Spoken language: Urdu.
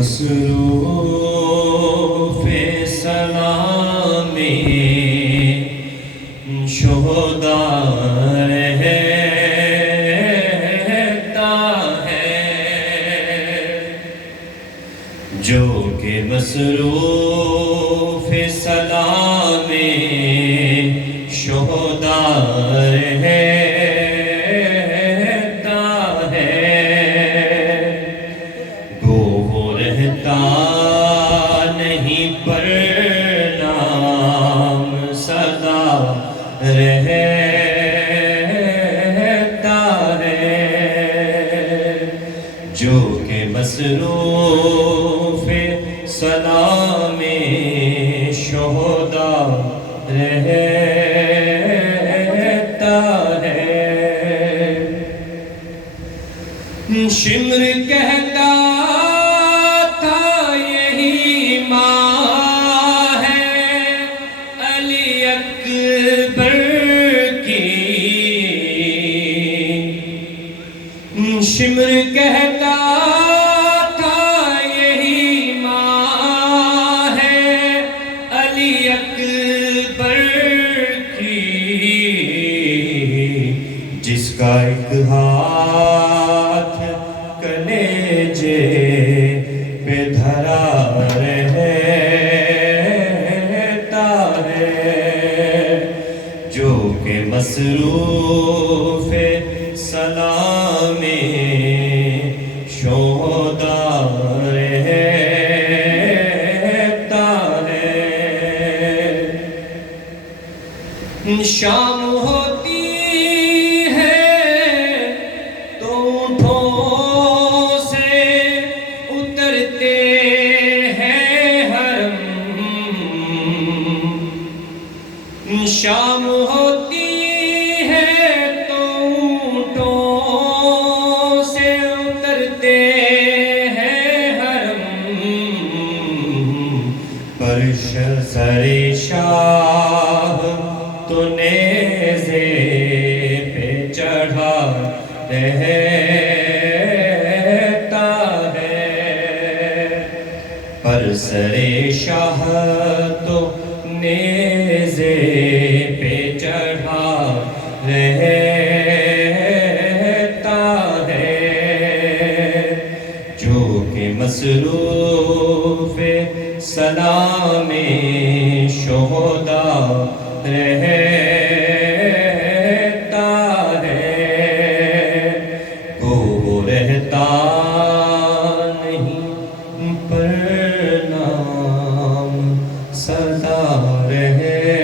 مصروف سلام شہداء رہتا ہے، جو کہ مصروف سلام شہداء رہتا ہے، گو وہ رہتا نہیں پر نام سدا رہتا ہے، جو کہ مصروف سلام شہداء رہتا ہے۔ شمر کہتا تھا یہی ماں ہے علی اکبر کی، شمر کہتا تھا یہی ماں ہے علی اکبر کی، جس کا ایک ہاتھ کلیجے پہ دھرا رہتا ہے، جو کہ مصروف سلام شہداء رہتا ہے۔ شام ہوتی ہے تو اونٹوں سے اترتے ہیں حرم، شام ہوتی ہے تو اونٹوں سے اترتے ہیں حرم، پر سر شاہ تو نیزے پہ چڑھا رہتا ہے، پر سر شاہ تو نیزے پہ چڑھا رہتا ہے، جو کہ مصروف سلام شہداء رہتا ہے، وہ رہتا نہیں پر نام سدا رہتا